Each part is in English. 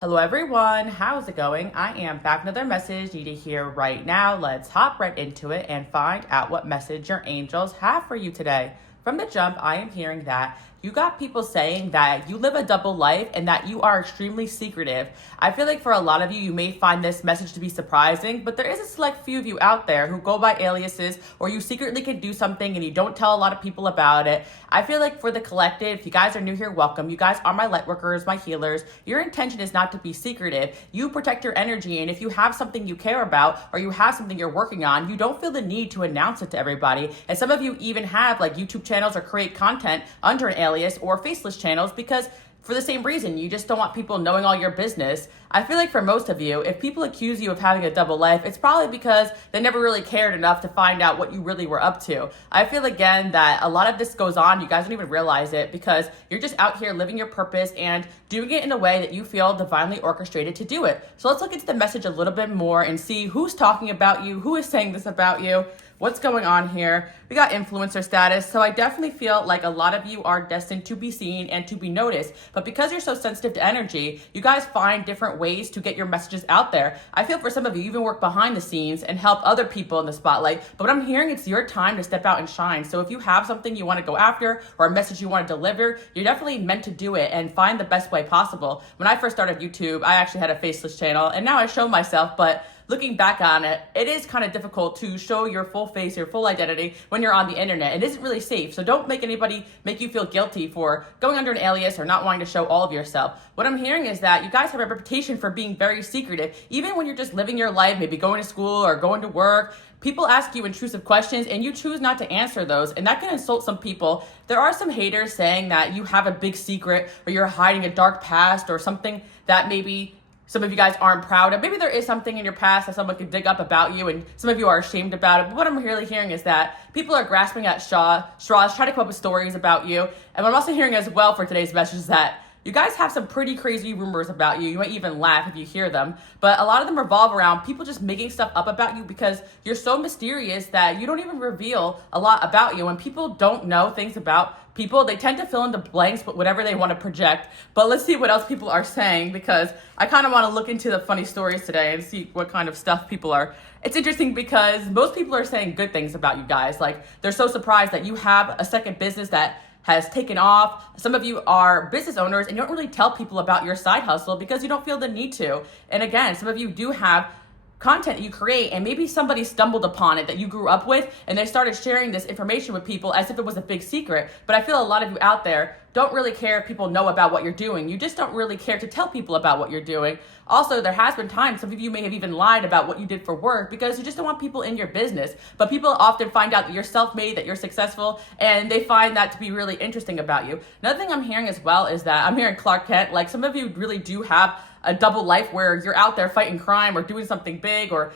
Hello everyone, how's it going? I am back with another message you need to hear right now. Let's hop right into it and find out what message your angels have for you today. From the jump, I am hearing that you got people saying that you live a double life and that you are extremely secretive. I feel like for a lot of you, you may find this message to be surprising, but there is a select few of you out there who go by aliases, or you secretly can do something and you don't tell a lot of people about it. I feel like for the collective, if you guys are new here, welcome. You guys are my light workers, my healers. Your intention is not to be secretive. You protect your energy, and if you have something you care about or you have something you're working on, you don't feel the need to announce it to everybody. And some of you even have like YouTube channels or create content under an alias or faceless channels because for the same reason, you just don't want people knowing all your business. I feel like for most of you, if people accuse you of having a double life, it's probably because they never really cared enough to find out what you really were up to. I feel again that a lot of this goes on, you guys don't even realize it because you're just out here living your purpose and doing it in a way that you feel divinely orchestrated to do it. So let's look into the message a little bit more and see who's talking about you, who is saying this about you. What's going on here? We got influencer status. So I definitely feel like a lot of you are destined to be seen and to be noticed. But because you're so sensitive to energy, you guys find different ways to get your messages out there. I feel for some of you even work behind the scenes and help other people in the spotlight. But what I'm hearing, it's your time to step out and shine. So if you have something you want to go after or a message you want to deliver, you're definitely meant to do it and find the best way possible. When I first started YouTube, I actually had a faceless channel and now I show myself, but looking back on it, it is kind of difficult to show your full face, your full identity when you're on the internet. It isn't really safe. So don't make anybody make you feel guilty for going under an alias or not wanting to show all of yourself. What I'm hearing is that you guys have a reputation for being very secretive, even when you're just living your life, maybe going to school or going to work. People ask you intrusive questions and you choose not to answer those, and that can insult some people. There are some haters saying that you have a big secret or you're hiding a dark past or something that maybe some of you guys aren't proud of. Maybe there is something in your past that someone could dig up about you and some of you are ashamed about it. But what I'm really hearing is that people are grasping at straws, trying to come up with stories about you. And what I'm also hearing as well for today's message is that you guys have some pretty crazy rumors about you. You might even laugh if you hear them. But a lot of them revolve around people just making stuff up about you because you're so mysterious that you don't even reveal a lot about you. When people don't know things about people, they tend to fill in the blanks with whatever they want to project. But let's see what else people are saying because I kind of want to look into the funny stories today and see what kind of stuff people are. It's interesting because most people are saying good things about you guys. Like they're so surprised that you have a second business that has taken off. Some of you are business owners and you don't really tell people about your side hustle because you don't feel the need to. And again, some of you do have content you create and maybe somebody stumbled upon it that you grew up with and they started sharing this information with people as if it was a big secret. But I feel a lot of you out there don't really care if people know about what you're doing. You just don't really care to tell people about what you're doing. Also, there has been times some of you may have even lied about what you did for work because you just don't want people in your business. But people often find out that you're self-made, that you're successful, and they find that to be really interesting about you. Another thing I'm hearing as well is that I'm hearing Clark Kent, like some of you really do have a double life where you're out there fighting crime or doing something big or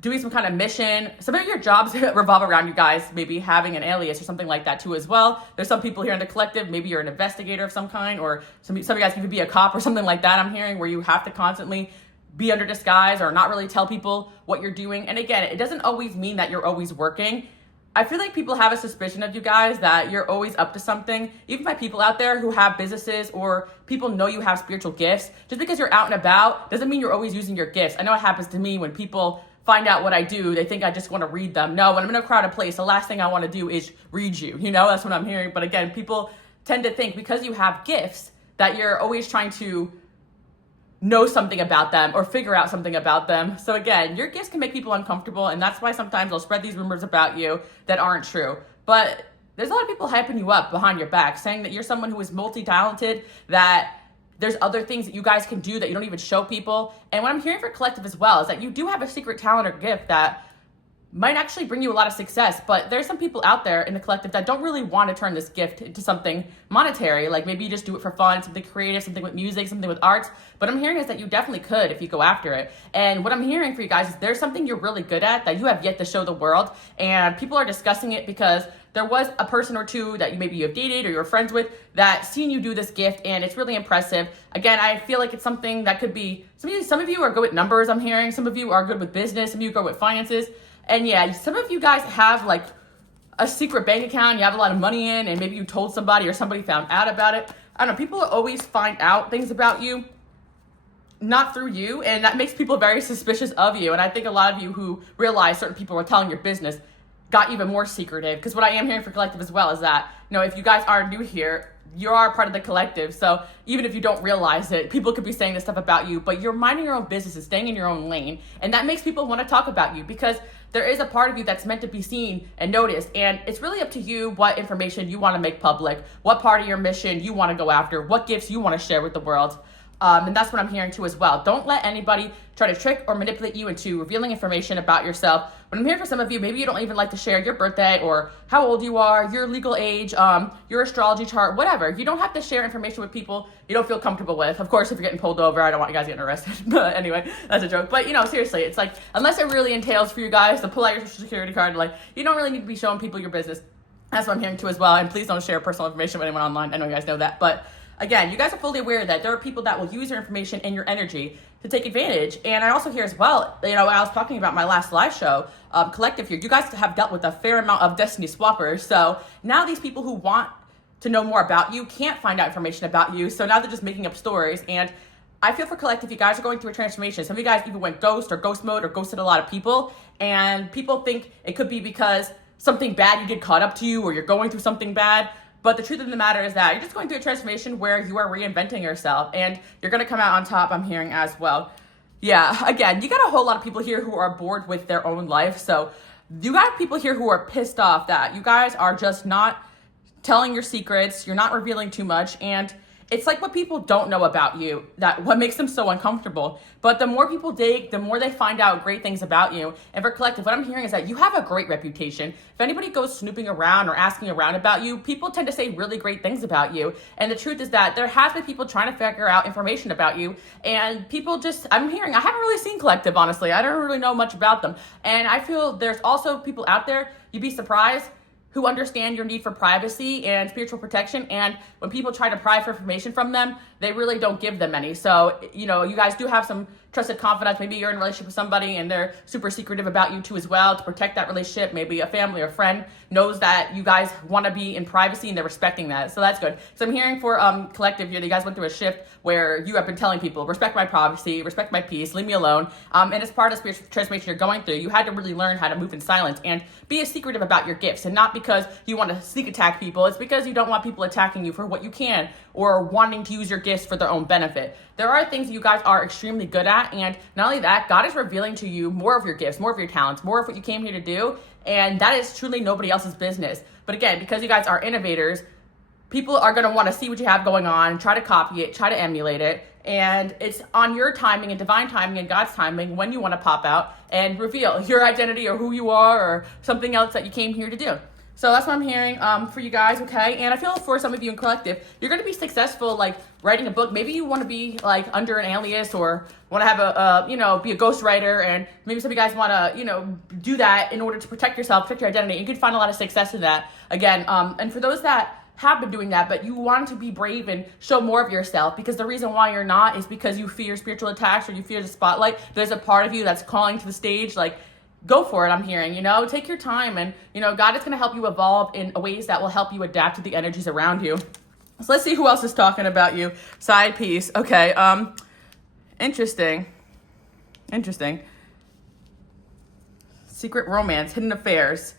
doing some kind of mission. Some of your jobs revolve around you guys maybe having an alias or something like that too as well. There's some people here in the collective, maybe you're an investigator of some kind, or some of you guys can be a cop or something like that. I'm hearing where you have to constantly be under disguise or not really tell people what you're doing. And again, it doesn't always mean that you're always working. I feel like people have a suspicion of you guys that you're always up to something. Even by people out there who have businesses or people know you have spiritual gifts, just because you're out and about doesn't mean you're always using your gifts. I know it happens to me when people find out what I do, they think I just want to read them. No, when I'm in a crowded place, the last thing I want to do is read you. You know, that's what I'm hearing. But again, people tend to think because you have gifts that you're always trying to know something about them or figure out something about them. So again, your gifts can make people uncomfortable, and that's why sometimes I'll spread these rumors about you that aren't true. But there's a lot of people hyping you up behind your back, saying that you're someone who is multi-talented, that there's other things that you guys can do that you don't even show people. And what I'm hearing for collective as well is that you do have a secret talent or gift that might actually bring you a lot of success, but there's some people out there in the collective that don't really want to turn this gift into something monetary. Like maybe you just do it for fun, something creative, something with music, something with arts. But I'm hearing is that you definitely could if you go after it. And what I'm hearing for you guys is there's something you're really good at that you have yet to show the world. And people are discussing it because there was a person or two that you have dated or you're friends with that seen you do this gift, and it's really impressive. Again, I feel like it's something that could be, some of you are good with numbers, I'm hearing. Some of you are good with business, some of you are good with finances. And yeah, some of you guys have like a secret bank account you have a lot of money in, and maybe you told somebody or somebody found out about it. I don't know, people always find out things about you not through you, and that makes people very suspicious of you. And I think a lot of you who realize certain people are telling your business got even more secretive, because what I am hearing for collective as well is that, if you guys are new here, you are part of the collective. So even if you don't realize it, people could be saying this stuff about you, but you're minding your own business and staying in your own lane. And that makes people want to talk about you, because there is a part of you that's meant to be seen and noticed. And it's really up to you what information you want to make public, what part of your mission you want to go after, what gifts you want to share with the world. And that's what I'm hearing too as well. Don't let anybody try to trick or manipulate you into revealing information about yourself. But I'm hearing for some of you, maybe you don't even like to share your birthday or how old you are, your legal age, your astrology chart, whatever. You don't have to share information with people you don't feel comfortable with. Of course, if you're getting pulled over, I don't want you guys getting arrested. But anyway, that's a joke. But seriously, it's like, unless it really entails for you guys to pull out your social security card, like, you don't really need to be showing people your business. That's what I'm hearing too as well. And please don't share personal information with anyone online. I know you guys know that. But again, you guys are fully aware that there are people that will use your information and your energy to take advantage. And I also hear as well, when I was talking about my last live show, Collective here, you guys have dealt with a fair amount of destiny swappers. So now these people who want to know more about you can't find out information about you. So now they're just making up stories. And I feel for Collective, you guys are going through a transformation. Some of you guys even went ghost or ghost mode or ghosted a lot of people. And people think it could be because something bad you did caught up to you, or you're going through something bad. But the truth of the matter is that you're just going through a transformation where you are reinventing yourself, and you're going to come out on top, I'm hearing as well. Yeah, again, you got a whole lot of people here who are bored with their own life. So you got people here who are pissed off that you guys are just not telling your secrets. You're not revealing too much. And it's like what people don't know about you, that what makes them so uncomfortable. But the more people dig, the more they find out great things about you. And for Collective, what I'm hearing is that you have a great reputation. If anybody goes snooping around or asking around about you, people tend to say really great things about you. And the truth is that there has been people trying to figure out information about you. And people I haven't really seen Collective, honestly. I don't really know much about them. And I feel there's also people out there, you'd be surprised, who understand your need for privacy and spiritual protection. And when people try to pry for information from them, they really don't give them any. So, you guys do have some trusted confidants. Maybe you're in a relationship with somebody and they're super secretive about you too as well. To protect that relationship, maybe a family or friend knows that you guys want to be in privacy and they're respecting that. So that's good. So I'm hearing for Collective here, that you guys went through a shift where you have been telling people, respect my privacy, respect my peace, leave me alone. And as part of the spiritual transformation you're going through, you had to really learn how to move in silence and be as secretive about your gifts. And not because you want to sneak attack people, it's because you don't want people attacking you for what you can or wanting to use your gifts for their own benefit. There are things you guys are extremely good at, and not only that, God is revealing to you more of your gifts, more of your talents, more of what you came here to do, and that is truly nobody else's business. But again, because you guys are innovators, people are going to want to see what you have going on, try to copy it, try to emulate it, and it's on your timing and divine timing and God's timing when you want to pop out and reveal your identity or who you are or something else that you came here to do. So that's what I'm hearing for you guys, okay? And I feel for some of you in Collective, you're going to be successful, like writing a book. Maybe you want to be like under an alias or want to have be a ghostwriter, and maybe some of you guys want to, do that in order to protect yourself, protect your identity. You could find a lot of success in that. Again, and for those that have been doing that, but you want to be brave and show more of yourself, because the reason why you're not is because you fear spiritual attacks or you fear the spotlight. There's a part of you that's calling to the stage, like, go for it, I'm hearing, take your time, and, God is going to help you evolve in ways that will help you adapt to the energies around you. So let's see who else is talking about you. Side piece. Okay. Interesting. Secret romance, hidden affairs.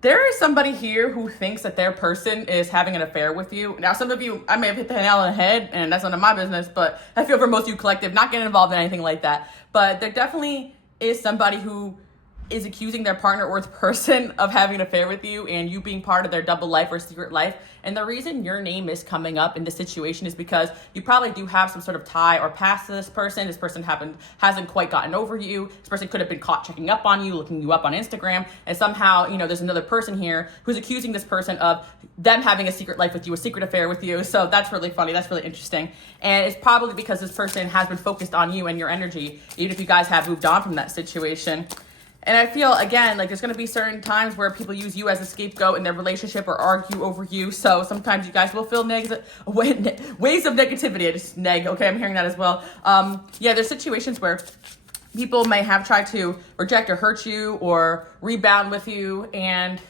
There is somebody here who thinks that their person is having an affair with you. Now, some of you, I may have hit the nail on the head, and that's none of my business, but I feel for most of you Collective, not getting involved in anything like that. But there definitely is somebody who is accusing their partner or the person of having an affair with you, and you being part of their double life or secret life. And the reason your name is coming up in this situation is because you probably do have some sort of tie or past to this person. This person hasn't quite gotten over you. This person could have been caught checking up on you, looking you up on Instagram, and somehow, there's another person here who's accusing this person of them having a secret life with you, a secret affair with you. So that's really funny. That's really interesting. And it's probably because this person has been focused on you and your energy, even if you guys have moved on from that situation. And I feel, again, like there's going to be certain times where people use you as a scapegoat in their relationship or argue over you. So sometimes you guys will feel waves of negativity. I just okay, I'm hearing that as well. There's situations where people may have tried to reject or hurt you or rebound with you. And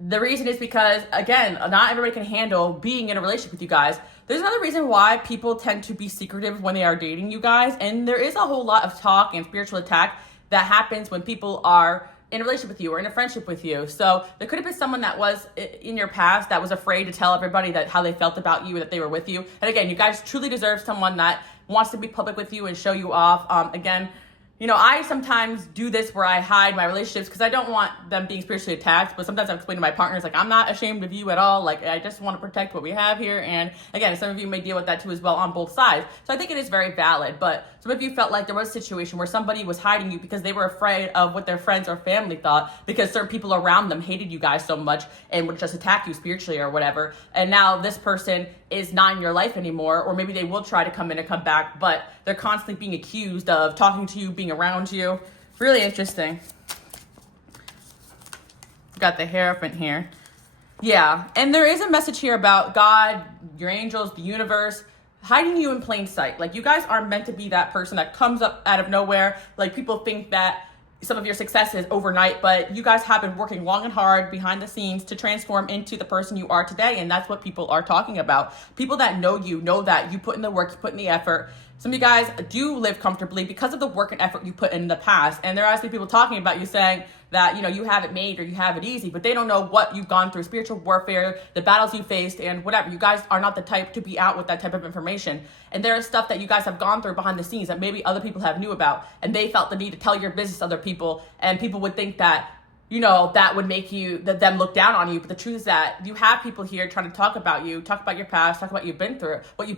The reason is because, again, not everybody can handle being in a relationship with you guys. There's another reason why people tend to be secretive when they are dating you guys. And there is a whole lot of talk and spiritual attack that happens when people are in a relationship with you or in a friendship with you. So there could have been someone that was in your past that was afraid to tell everybody that how they felt about you, that they were with you. And again, you guys truly deserve someone that wants to be public with you and show you off. Again, I sometimes do this where I hide my relationships because I don't want them being spiritually attacked, but sometimes I explain to my partners, like, I'm not ashamed of you at all. Like, I just want to protect what we have here. And again, some of you may deal with that too as well on both sides. So I think it is very valid, but some of you felt like there was a situation where somebody was hiding you because they were afraid of what their friends or family thought because certain people around them hated you guys so much and would just attack you spiritually or whatever. And now this person is not in your life anymore, or maybe they will try to come in and come back, but they're constantly being accused of talking to you, being around you. Really interesting. Got the Hierophant here. Yeah, and there is a message here about God, your angels, the universe, hiding you in plain sight. Like, you guys aren't meant to be that person that comes up out of nowhere. Like, people think that some of your success is overnight, but you guys have been working long and hard behind the scenes to transform into the person you are today. And that's what people are talking about. People that know you know that you put in the work, you put in the effort. Some of you guys do live comfortably because of the work and effort you put in the past. And there are actually people talking about you saying that, you have it made or you have it easy, but they don't know what you've gone through, spiritual warfare, the battles you faced, and whatever. You guys are not the type to be out with that type of information. And there is stuff that you guys have gone through behind the scenes that maybe other people have knew about, and they felt the need to tell your business to other people, and people would think that, that would make them look down on you. But the truth is that you have people here trying to talk about you, talk about your past, talk about what you've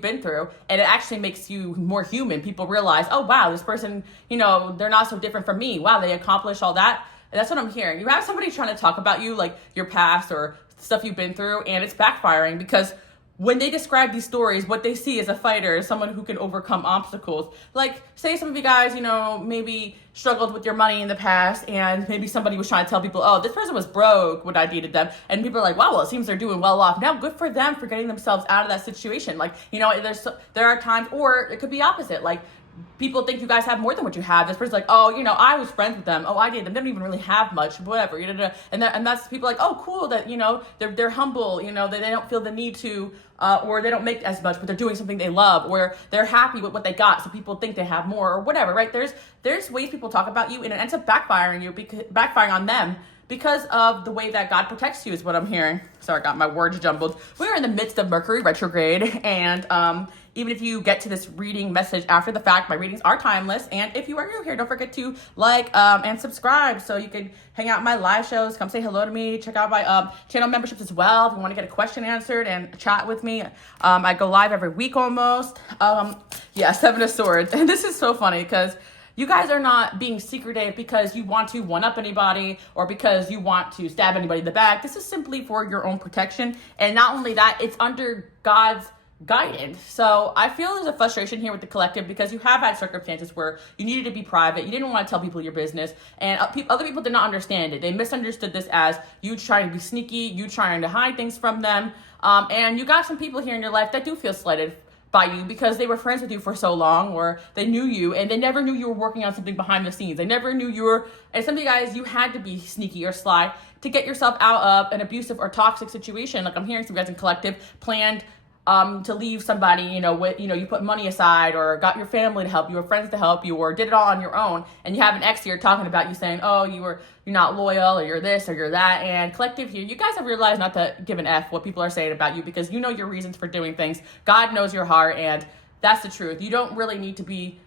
been through, and it actually makes you more human. People realize, oh, wow, this person, they're not so different from me. Wow, they accomplished all that. And that's what I'm hearing. You have somebody trying to talk about you, like your past or stuff you've been through, and it's backfiring because when they describe these stories, what they see is a fighter, someone who can overcome obstacles. Like, say some of you guys, maybe struggled with your money in the past, and maybe somebody was trying to tell people, oh, this person was broke when I dated them. And people are like, wow, well, it seems they're doing well off. Now, good for them for getting themselves out of that situation. Like, there are times, or it could be opposite. Like, people think you guys have more than what you have. This person's like, oh, I was friends with them. Oh, I did. They don't even really have much, whatever. And that's people like, oh, cool that, they're humble, that they don't feel the need to, or they don't make as much, but they're doing something they love, or they're happy with what they got, so people think they have more, or whatever, right? There's ways people talk about you, and it ends up backfiring on them because of the way that God protects you is what I'm hearing. Sorry, I got my words jumbled. We're in the midst of Mercury retrograde, and even if you get to this reading message after the fact, my readings are timeless. And if you are new here, don't forget to like and subscribe so you can hang out in my live shows. Come say hello to me. Check out my channel memberships as well if you want to get a question answered and chat with me. I go live every week almost. Seven of Swords. And this is so funny because you guys are not being secretive because you want to one-up anybody or because you want to stab anybody in the back. This is simply for your own protection. And not only that, it's under God's guidance. So I feel there's a frustration here with the collective because you have had circumstances where you needed to be private. You didn't want to tell people your business, and other people did not understand it. They misunderstood this as you trying to be sneaky, you trying to hide things from them. And you got some people here in your life that do feel slighted by you because they were friends with you for so long, or they knew you and they never knew you were working on something behind the scenes. They never knew you were, and some of you guys, you had to be sneaky or sly to get yourself out of an abusive or toxic situation. Like I'm hearing some guys in collective planned to leave somebody, you put money aside or got your family to help you or friends to help you or did it all on your own, and you have an ex here talking about you saying, oh, you're not loyal or you're this or you're that. And collective here, you guys have realized not to give an F what people are saying about you because you know your reasons for doing things. God knows your heart, and that's the truth. You don't really need to be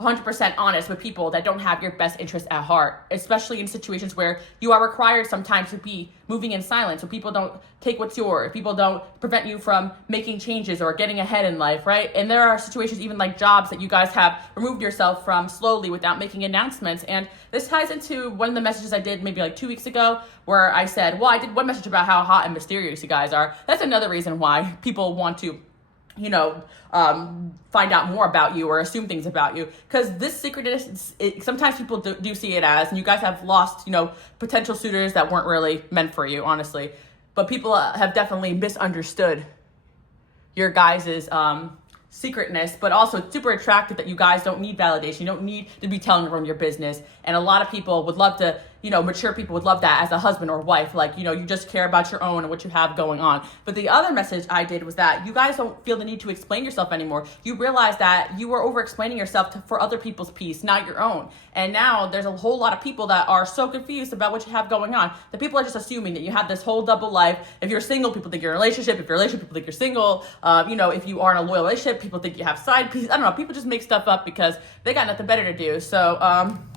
100% honest with people that don't have your best interest at heart, especially in situations where you are required sometimes to be moving in silence, so people don't take what's yours, people don't prevent you from making changes or getting ahead in life, right? And there are situations even like jobs that you guys have removed yourself from slowly without making announcements. And this ties into one of the messages I did maybe like 2 weeks ago where I said, well, I did one message about how hot and mysterious you guys are. That's another reason why people want to find out more about you or assume things about you, because this secretness, sometimes people do see it as, and you guys have lost, potential suitors that weren't really meant for you, honestly, but people have definitely misunderstood your guys's secretness, but also it's super attractive that you guys don't need validation. You don't need to be telling everyone your business. And a lot of people would love to mature people would love that as a husband or wife. Like, you just care about your own and what you have going on. But the other message I did was that you guys don't feel the need to explain yourself anymore. You realize that you were over explaining yourself for other people's peace, not your own. And now there's a whole lot of people that are so confused about what you have going on. The people are just assuming that you have this whole double life. If you're single, people think you're in a relationship. If you're in a relationship, people think you're single. If you are in a loyal relationship, people think you have side pieces. I don't know. People just make stuff up because they got nothing better to do. So,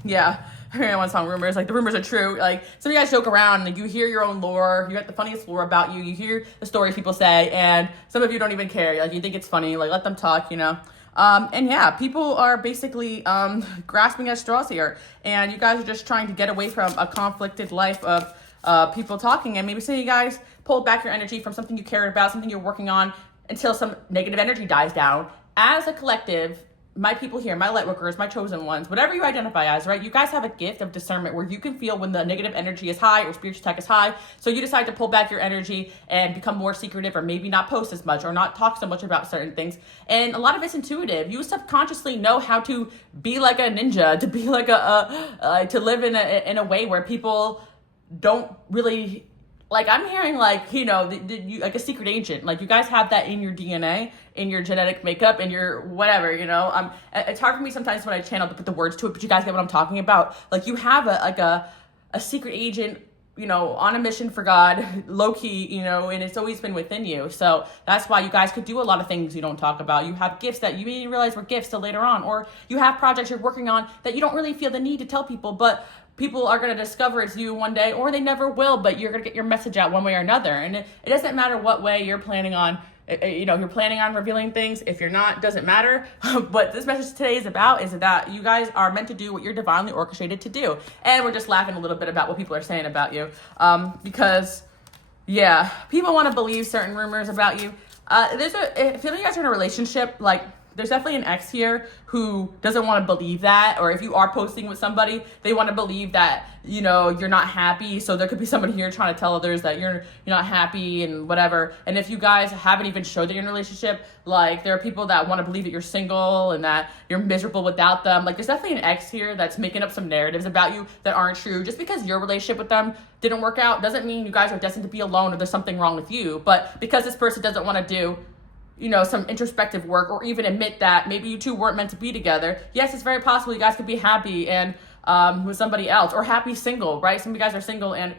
yeah. I hear one song rumors, like the rumors are true. Like some of you guys joke around, like you hear your own lore, you got the funniest lore about you, you hear the stories people say, and some of you don't even care. Like you think it's funny, like let them talk, And yeah, people are basically grasping at straws here, and you guys are just trying to get away from a conflicted life of people talking, and maybe some of you guys pulled back your energy from something you cared about, something you're working on, until some negative energy dies down. As a collective, my people here, my light workers, my chosen ones, whatever you identify as, right? You guys have a gift of discernment where you can feel when the negative energy is high or spiritual attack is high. So you decide to pull back your energy and become more secretive, or maybe not post as much or not talk so much about certain things. And a lot of it's intuitive. You subconsciously know how to be like a ninja, to be like to live in a way where people don't really. Like I'm hearing like, you like a secret agent, like you guys have that in your DNA, in your genetic makeup, in your whatever, it's hard for me sometimes when I channel to put the words to it, but you guys get what I'm talking about. Like you have a secret agent, on a mission for God, low key, and it's always been within you. So that's why you guys could do a lot of things you don't talk about. You have gifts that you didn't realize were gifts till later on, or you have projects you're working on that you don't really feel the need to tell people, but people are going to discover it's you one day, or they never will, but you're going to get your message out one way or another. And it doesn't matter what way you're planning on, you're planning on revealing things. If you're not, doesn't matter. What this message today is about is that you guys are meant to do what you're divinely orchestrated to do. And we're just laughing a little bit about what people are saying about you. Because, yeah, people want to believe certain rumors about you. If you guys are in a relationship, like, there's definitely an ex here who doesn't want to believe that, or if you are posting with somebody, they want to believe that, you're not happy. So there could be somebody here trying to tell others that you're not happy and whatever. And if you guys haven't even showed that you're in a relationship, like there are people that want to believe that you're single and that you're miserable without them. Like there's definitely an ex here that's making up some narratives about you that aren't true. Just because your relationship with them didn't work out doesn't mean you guys are destined to be alone or there's something wrong with you. But because this person doesn't want to do some introspective work, or even admit that maybe you two weren't meant to be together. Yes, it's very possible you guys could be happy and with somebody else, or happy single, right? Some of you guys are single and,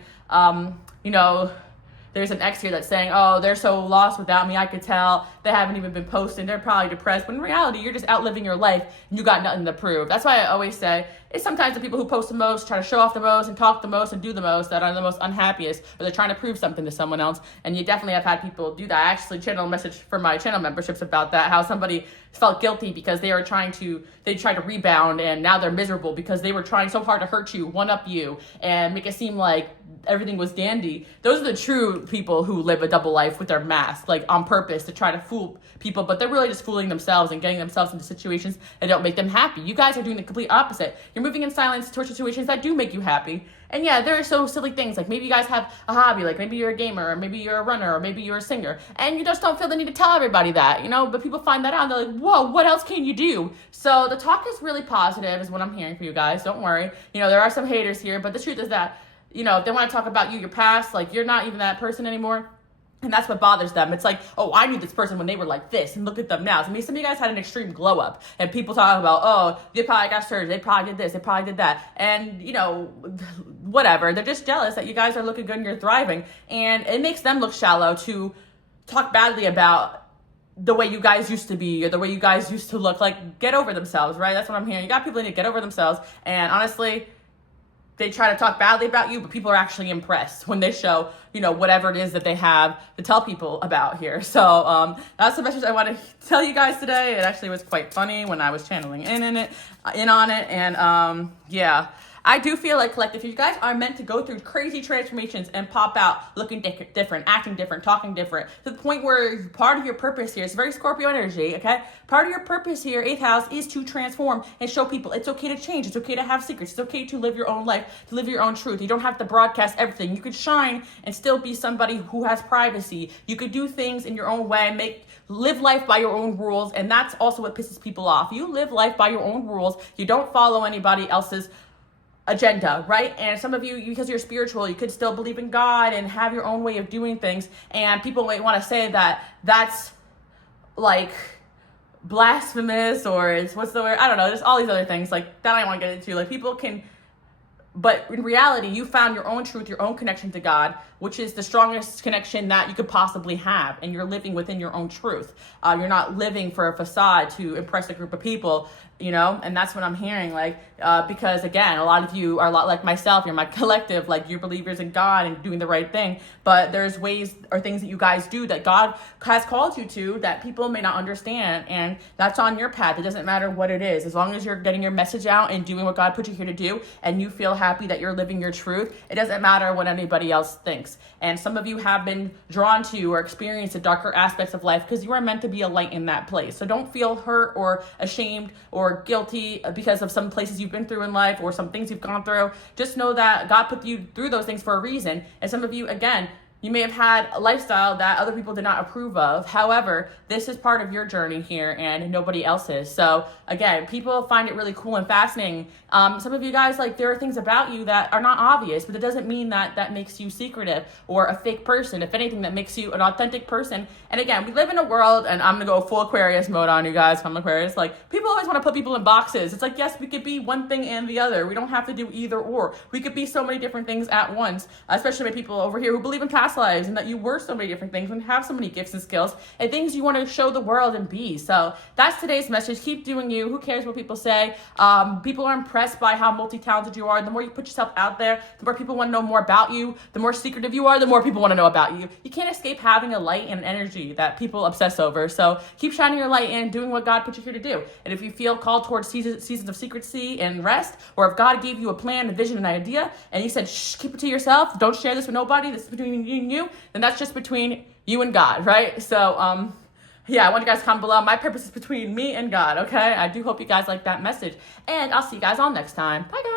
there's an ex here that's saying, oh, they're so lost without me. I could tell they haven't even been posting. They're probably depressed. But in reality, you're just out living your life and you got nothing to prove. That's why I always say it's sometimes the people who post the most, try to show off the most and talk the most and do the most that are the most unhappiest, or they're trying to prove something to someone else. And you definitely have had people do that. I actually channeled a message for my channel memberships about that, how somebody felt guilty because they tried to rebound and now they're miserable because they were trying so hard to hurt you, one up you, and make it seem like everything was dandy. Those are the true people who live a double life with their mask, like on purpose to try to fool people, but they're really just fooling themselves and getting themselves into situations that don't make them happy. You guys are doing the complete opposite. You're moving in silence towards situations that do make you happy. And yeah, there are so silly things, like maybe you guys have a hobby, like maybe you're a gamer, or maybe you're a runner, or maybe you're a singer, and you just don't feel the need to tell everybody that, but people find that out and they're like, whoa, what else can you do? So the talk is really positive is what I'm hearing for you guys. Don't worry. There are some haters here, but the truth is that, if they want to talk about you, your past, like you're not even that person anymore. And that's what bothers them. It's like, oh, I knew this person when they were like this, and look at them now. I mean, some of you guys had an extreme glow up, and people talk about, oh, they probably got surgery, they probably did this, they probably did that. And, whatever. They're just jealous that you guys are looking good and you're thriving. And it makes them look shallow to talk badly about the way you guys used to be or the way you guys used to look. Like, get over themselves, right? That's what I'm hearing. You got people who need to get over themselves. And honestly, they try to talk badly about you, but people are actually impressed when they show, whatever it is that they have to tell people about here. So that's the message I want to tell you guys today. It actually was quite funny when I was channeling in on it. And yeah, I do feel like collective, you guys are meant to go through crazy transformations and pop out looking different, acting different, talking different, to the point where part of your purpose here, it's very Scorpio energy, okay? Part of your purpose here, 8th house, is to transform and show people it's okay to change. It's okay to have secrets. It's okay to live your own life, to live your own truth. You don't have to broadcast everything. You could shine and still be somebody who has privacy. You could do things in your own way, live life by your own rules, and that's also what pisses people off. You live life by your own rules. You don't follow anybody else's agenda, right? And some of you, because you're spiritual, you could still believe in God and have your own way of doing things. And people might want to say that that's like blasphemous, or it's, what's the word? I don't know. There's all these other things like that I don't want to get into. Like people can, but in reality, you found your own truth, your own connection to God, which is the strongest connection that you could possibly have. And you're living within your own truth. You're not living for a facade to impress a group of people, you know? And that's what I'm hearing. Like, because again, a lot of you are a lot like myself. You're my collective, like you're believers in God and doing the right thing. But there's ways or things that you guys do that God has called you to that people may not understand. And that's on your path. It doesn't matter what it is. As long as you're getting your message out and doing what God put you here to do, and you feel happy that you're living your truth, it doesn't matter what anybody else thinks. And some of you have been drawn to or experienced the darker aspects of life because you are meant to be a light in that place. So don't feel hurt or ashamed or guilty because of some places you've been through in life or some things you've gone through. Just know that God put you through those things for a reason. And some of you, again, you may have had a lifestyle that other people did not approve of. However, this is part of your journey here and nobody else's. So again, people find it really cool and fascinating. Some of you guys, like, there are things about you that are not obvious, but it doesn't mean that that makes you secretive or a fake person. If anything, that makes you an authentic person. And again, we live in a world, and I'm gonna go full Aquarius mode on you guys. I'm Aquarius. Like, people always want to put people in boxes. It's like, yes, we could be one thing and the other. We don't have to do either or. We could be so many different things at once, especially by people over here who believe in past lives and that you were so many different things and have so many gifts and skills and things you want to show the world and be. So that's today's message. Keep doing you. Who cares what people say? People are impressed by how multi-talented you are. The more you put yourself out there, the more people want to know more about you. The more secretive you are, the more people want to know about you. You can't escape having a light and an energy that people obsess over. So keep shining your light and doing what God put you here to do. And if you feel called towards seasons of secrecy and rest, or if God gave you a plan, a vision, an idea, and he said, shh, keep it to yourself, don't share this with nobody, this is between you and you, then that's just between you and God, right? So, yeah, I want you guys to comment below. My purpose is between me and God, okay? I do hope you guys like that message. And I'll see you guys all next time. Bye, guys.